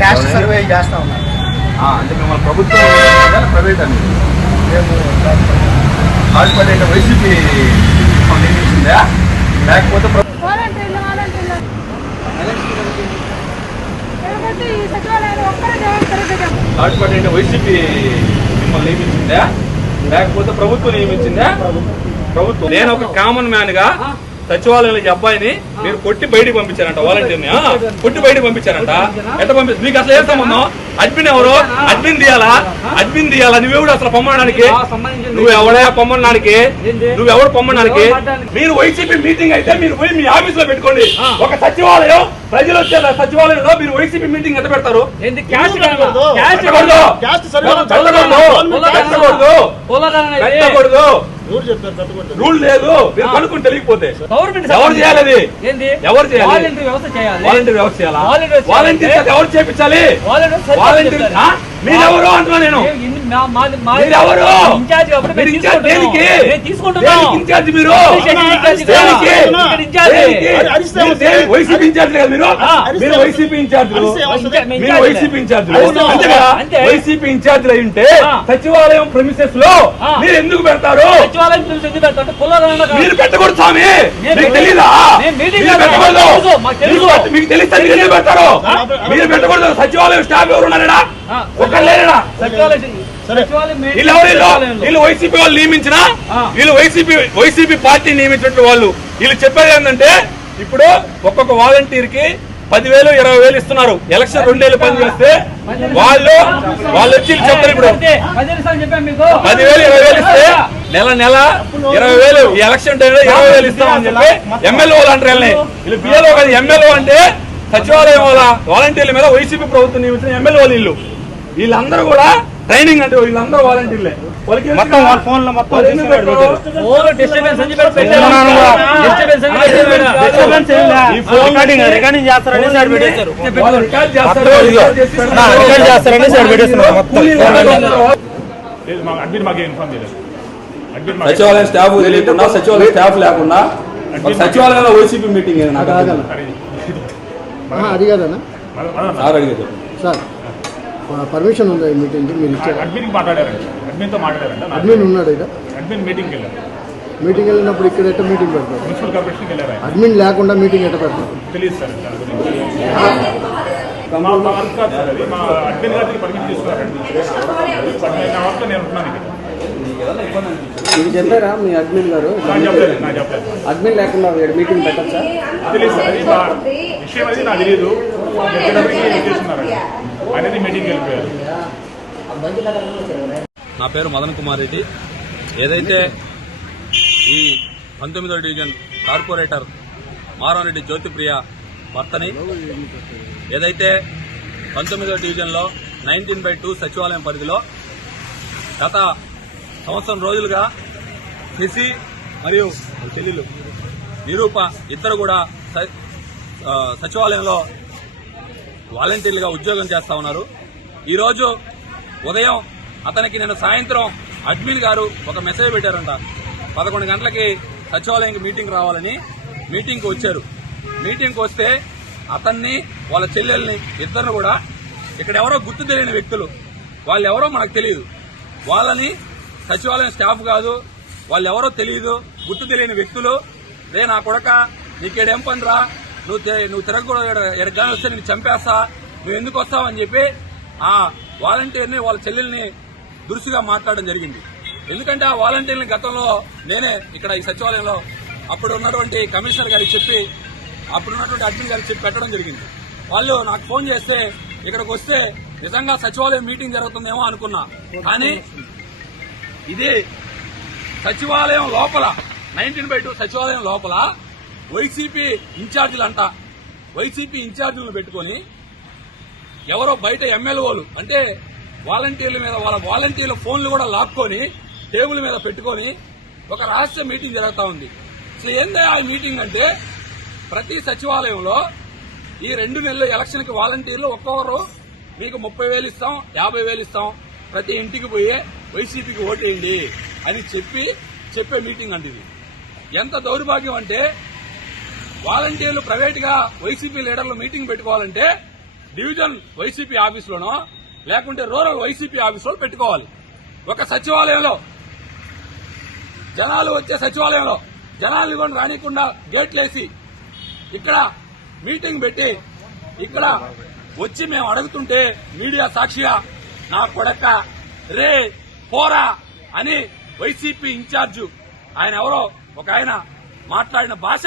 Caste survey చేస్తా ఉన్నారు. అంటే మిమ్మల్ని ప్రభుత్వం ప్రైవేట్ అని మేము హాస్పిటల్ వైసీపీ నియమించిందా లేకపోతే హాస్పిటల్ వైసీపీ మిమ్మల్ని నియమించిందా లేకపోతే ప్రభుత్వం నియమించిందా? ప్రభుత్వం. నేను ఒక కామన్ మ్యాన్ గా సచివాలయంలో ఈ అబ్బాయిని మీరు కొట్టి బయటికి పంపించారంట, వాలంటీర్ని కొట్టి బయటికి పంపించారంట. ఎట్లా పంపిస్తారు? మీకు అసలు ఏం సంబంధం? అడ్మిన్ ఎవరు? అడ్మిన్ తీయాలా? నువ్వెవడు అసలు పొమ్మడానికి? నువ్వెవడే పొమ్మడానికి? నువ్వెవడు పొమ్మడానికి? మీరు వైసీపీ మీటింగ్ అయితే మీరు పోయి మీ ఆఫీస్ లో పెట్టుకోండి. ఒక సచివాలయం ప్రజలు వచ్చే సచివాలయంలో మీరు వైసీపీ మీటింగ్ ఎంత పెడతారు? రూల్ లేదు. మీరు కనుక్కుని తెలియకపోతే ఎవరు చేయాలి? ఎవరు చేయాలి? వాలంటీర్ వ్యవస్థ చేయాలా? వాలంటీర్ ఎవరు చేపించాలి? వాలంటీర్ మీరెవరు అంటున్నా నేను. మీరెవరు? ఇన్ఛార్జ్ మీరు వైసీపీ ఇన్ఛార్జ్ కదా మీరు? మీరు వైసీపీ ఇన్ఛార్జ్లు, మీరు వైసీపీ ఇన్ఛార్జ్లు అంతే కదా? వైసీపీ ఇన్ఛార్జ్లు అయి ఉంటే సచివాలయం ప్రెమిసెస్ లో మీరు ఎందుకు పెడతారు? మీరు పెట్టకూడదు స్వామి. మీకు తెలీదా? మీకు తెలిస్తే మీరు ఎందుకు పెడతారు? మీరు పెట్టకూడదు. సచివాలయం స్టాఫ్ ఎవరు ఉన్నారా? ఒకళ్ళేనా? వీళ్ళు వైసీపీ వాళ్ళు నియమించిన వీళ్ళు వైసీపీ పార్టీ నియమించిన వాళ్ళు. వీళ్ళు చెప్పేది ఏంటంటే ఇప్పుడు ఒక్కొక్క వాలంటీర్ కి 10,000 20,000 ఇస్తున్నారు. ఎలక్షన్ 2 ఏళ్ళు పని చేస్తే వాళ్ళు వచ్చి చెప్తారు ఇప్పుడు 10,000 20,000 ఇస్తే నెల 20,000 ఎలక్షన్ టైంలో 20,000 ఇస్తామని చెప్పి ఎమ్మెల్యే వాళ్ళు అంటారు. వీళ్ళు పిఎల్ఓ కాదు, ఎమ్మెల్యే అంటే సచివాలయం వాళ్ళ వాలంటీర్ల మీద వైసీపీ ప్రభుత్వం నియమించిన ఎమ్మెల్యే వాళ్ళు. వీళ్ళందరూ కూడా ట్రైనింగ్ అంటే వీళ్ళందరూ వాలంటీర్లే. సచివాలయం స్టాఫ్ తెలియకుండా, సచివాలయం స్టాఫ్ లేకుండా సచివాలయంలో వైసీపీ మీటింగ్ అది కాదన్నా సార్ అడిగారు సార్. పర్మిషన్ ఉందా ఈ మీటింగ్? మీరు ఇచ్చారు? అడ్మిన్ ఉన్నాడు ఇక్కడ. మీటింగ్ వెళ్ళినప్పుడు ఇక్కడ ఎట్లా మీటింగ్ పెడతారు? అడ్మిన్ లేకుండా మీటింగ్ ఎట్లా పెడతారు? తెలియదు సార్. మీరు చెప్పారా మీ అడ్మిన్ గారు? అడ్మిన్ లేకుండా మీటింగ్ పెట్టచ్చా? తెలియదు సార్. విషయం అది నాకు తెలియదు. అనేది మీటింగ్ వెళ్ళిపోయారు. నా పేరు మదన్ కుమార్ రెడ్డి. ఏదైతే ఈ 19వ డివిజన్ కార్పొరేటర్ మారారెడ్డి జ్యోతిప్రియ భర్తని ఏదైతే 19వ డివిజన్లో 19/2 సచివాలయం పరిధిలో గత సంవత్సరం రోజులుగా శశి మరియు చెల్లెలు నిరూప ఇద్దరు కూడా సచివాలయంలో వాలంటీర్లుగా ఉద్యోగం చేస్తా ఉన్నారు. ఈరోజు ఉదయం అతనికి నేను సాయంత్రం అడ్మిన్ గారు ఒక మెసేజ్ పెట్టారంట. 11 గంటలకి సచివాలయానికి మీటింగ్ రావాలని మీటింగ్కి వచ్చారు. మీటింగ్కి వస్తే అతన్ని వాళ్ళ చెల్లెల్ని ఇద్దరిని కూడా ఇక్కడ ఎవరో గుర్తు తెలియని వ్యక్తులు, వాళ్ళు ఎవరో మనకు తెలియదు, వాళ్ళని సచివాలయం స్టాఫ్ కాదు, వాళ్ళు ఎవరో తెలియదు, గుర్తు తెలియని వ్యక్తులు, రే నా కొడక నీకేడేం పని రా, నువ్వు తిరగకూడదు, ఎడగానే వస్తే నీకు చంపేస్తా, నువ్వు ఎందుకు వస్తావు అని చెప్పి ఆ వాలంటీర్ని వాళ్ళ చెల్లెల్ని దురుసుగా మాట్లాడడం జరిగింది. ఎందుకంటే ఆ వాలంటీర్ని గతంలో నేనే ఇక్కడ ఈ సచివాలయంలో అప్పుడు ఉన్నటువంటి కమిషనర్ గారికి చెప్పి, అప్పుడున్నటువంటి అడ్మిన్ గారికి చెప్పి పెట్టడం జరిగింది. వాళ్ళు నాకు ఫోన్ చేస్తే ఇక్కడికి వస్తే నిజంగా సచివాలయం మీటింగ్ జరుగుతుందేమో అనుకున్నా. కానీ ఇది సచివాలయం లోపల 19/2 సచివాలయం లోపల వైసీపీ ఇన్ఛార్జీలంట, వైసీపీ ఇన్ఛార్జీలను పెట్టుకుని ఎవరో బయట ఎమ్మెల్యేలు అంటే వాలంటీర్ల మీద వాళ్ళ వాలంటీర్ల ఫోన్లు కూడా లాక్కొని టేబుల్ మీద పెట్టుకుని ఒక రహస్య మీటింగ్ జరుగుతూ ఉంది. అసలు ఏందే ఆ మీటింగ్ అంటే, ప్రతి సచివాలయంలో ఈ 2 నెలల ఎలక్షన్ కి వాలంటీర్లు ఒక్కొక్కరు మీకు 30,000 ఇస్తాం, 50,000 ఇస్తాం, ప్రతి ఇంటికి పోయి వైసీపీకి ఓటేయండి అని చెప్పే మీటింగ్ అంటే ఇది. ఎంత దౌర్భాగ్యం అంటే వాలంటీర్లు ప్రైవేట్ గా వైసీపీ లీడర్లు మీటింగ్ పెట్టుకోవాలంటే డివిజన్ వైసీపీ ఆఫీసులోనో లేకుంటే రూరల్ వైసీపీ ఆఫీసులో పెట్టుకోవాలి. ఒక సచివాలయంలో జనాలు వచ్చే సచివాలయంలో జనాలు కూడా రానికుండా గేట్లేసి ఇక్కడ మీటింగ్ పెట్టి ఇక్కడ వచ్చి మేము అడుగుతుంటే మీడియా సాక్షిగా నా కొడక రే పోరా అని వైసీపీ ఇన్ఛార్జు ఆయన ఎవరో ఒక ఆయన మాట్లాడిన భాష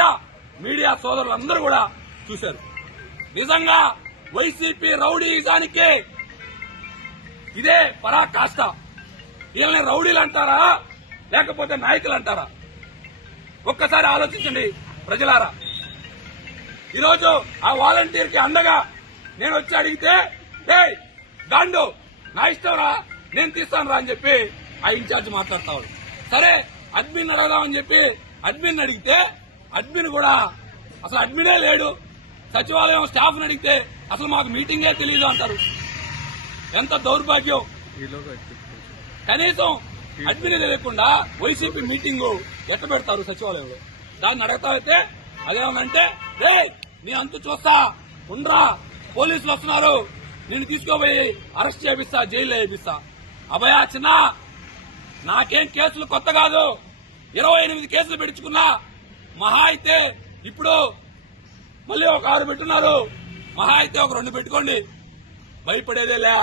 మీడియా సోదరులందరూ కూడా చూశారు. నిజంగా వైసీపీ రౌడీజానికి ఇదే పరాకాష్ట. వీళ్ళని రౌడీలు అంటారా లేకపోతే నాయకులు అంటారా? ఒక్కసారి ఆలోచించండి ప్రజలారా. ఈరోజు ఆ వాలంటీర్ కి అండగా నేను వచ్చి అడిగితే గాండు నా ఇష్టం రా నేను తీస్తాను రా అని చెప్పి ఆ ఇన్ఛార్జ్ మాట్లాడతాడు. సరే అడ్మిన్ అడగదామని చెప్పి అడ్మిన్ అడిగితే అడ్మిన్ కూడా అసలు అడ్మినే లేడు. సచివాలయం స్టాఫ్ అడిగితే అసలు మాకు మీటింగే తెలియదు అంటారు. ఎంత దౌర్భాగ్యం. కనీసం అడ్మిన్ తెలియకుండా వైసీపీ మీటింగ్ ఎట్ట పెడతారు సచివాలయంలో? దాన్ని అడగతావైతే అదేమనంటే రే నీ అంతు చూస్తా ఉండ్రా, పోలీసులు వస్తున్నారు, నేను తీసుకోపోయి అరెస్ట్ చేపిస్తా, జైల్లో వేపిస్తా. అభయా చిన్న నాకేం కేసులు కొత్త కాదు, 28 కేసులు పెట్టుకున్నా. మహా అయితే ఇప్పుడు మళ్ళీ ఒక 6 పెట్టున్నారు, మహా అయితే ఒక 2 పెట్టుకోండి. భయపడేదేలే.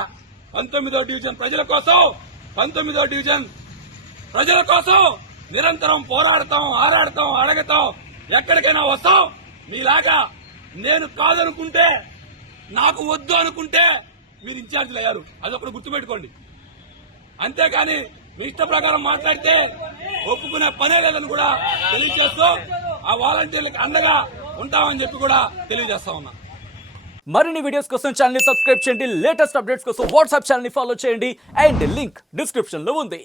19వ డివిజన్ ప్రజల కోసం 19వ డివిజన్ ప్రజల కోసం నిరంతరం పోరాడతాం, ఆరాడతాం, అడగతాం, ఎక్కడికైనా వస్తాం. మీలాగా నేను కాదనుకుంటే, నాకు వద్దు అనుకుంటే మీరు ఇన్ఛార్జీలు అయ్యారు. అదొకటి గుర్తుపెట్టుకోండి. అంతేగాని మీ ఇష్ట ప్రకారం మాట్లాడితే ఒప్పుకునే పనే లేదని కూడా తెలియజేస్తూ ఆ వాలంటీర్లకు అండగా ఉంటామని చెప్పి కూడా తెలియజేస్తా ఉన్నా. మరిన్ని వీడియోస్ కోసం ఛానల్ ని సబ్స్క్రైబ్ చేయండి. లేటెస్ట్ అప్డేట్స్ కోసం వాట్సాప్ ఛానల్ ని ఫాలో చేయండి. అండ్ లింక్ డిస్క్రిప్షన్ లో ఉంది.